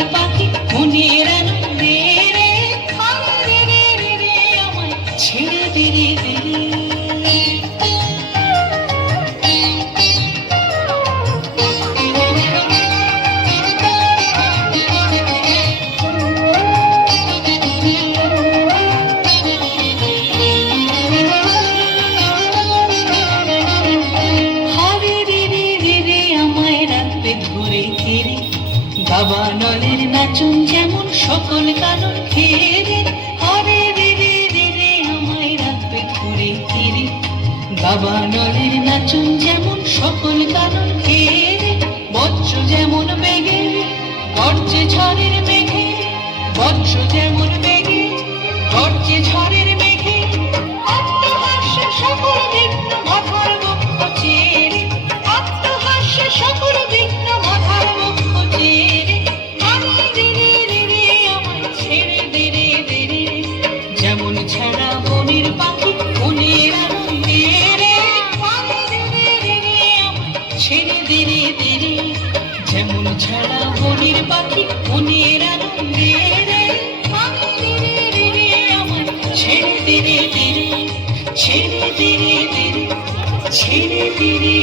বনের পাখি মনের আনন্দে রে, আরে রে রে রে আমায় ছেড়ে দে রে দে রে। ধরে ঘিরে দাবানলের নাচন যেমন সকল কানন ঘিরে, আরে রে রে রে রে আমায় রাখবে ধরে ঘিরে দাবানলের নাচন যেমন সকল কানন ঘিরে। বজ্র যেমন বেগে গর্জে ঝড়ের মেঘে, বজ্র যেমন বেগে গর্জে ঝড়ের মেঘে, আত্মহাস্য সকল বিঘ্ন মাথার বক্ষ চেরে, আত্মহাস্য সকল বিঘ্ন মাথার বক্ষ চেরে, আরে রে রে রে রে আমায় ছেড়ে দে রে দে রে। যেমন ছাড়া বনের পাখি মনের আনন্দে রে, আরে রে রে রে রে আমায় ছেড়ে দে রে দে রে। যেমন ছাড়া বনের পাখি মনের আনন্দে রে, আরে রে রে রে রে আমায় ছেড়ে দে রে দে রে, ছেড়ে দে রে দে রে, ছেড়ে দে রে।